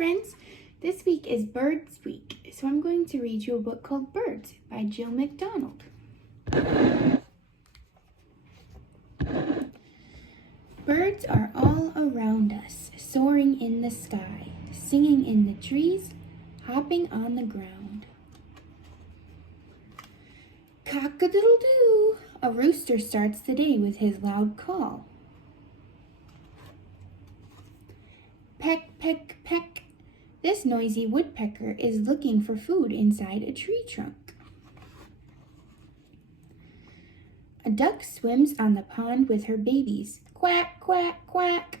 friends. This week is Birds Week, so I'm going to read you a book called Birds by Jill McDonald. Birds are all around us, soaring in the sky, singing in the trees, hopping on the ground. Cock-a-doodle-doo! A rooster starts the day with his loud call. Peck, peck, peck. This noisy woodpecker is looking for food inside a tree trunk. A duck swims on the pond with her babies. Quack, quack, quack.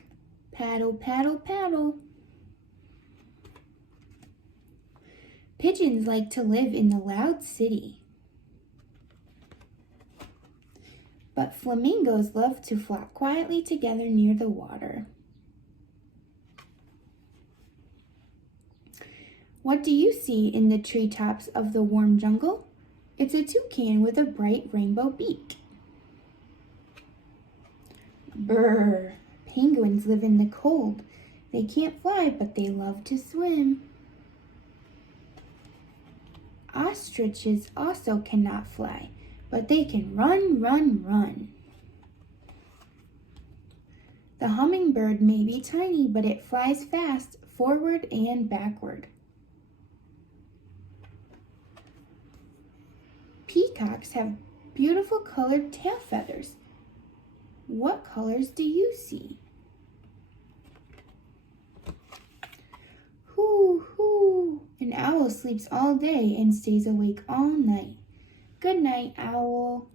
Paddle, paddle, paddle. Pigeons like to live in the loud city. But flamingos love to flock quietly together near the water. What do you see in the treetops of the warm jungle? It's a toucan with a bright rainbow beak. Brr! Penguins live in the cold. They can't fly, but they love to swim. Ostriches also cannot fly, but they can run, run, run. The hummingbird may be tiny, but it flies fast, forward and backward. Peacocks have beautiful colored tail feathers. What colors do you see? Hoo, hoo! An owl sleeps all day and stays awake all night. Good night, owl.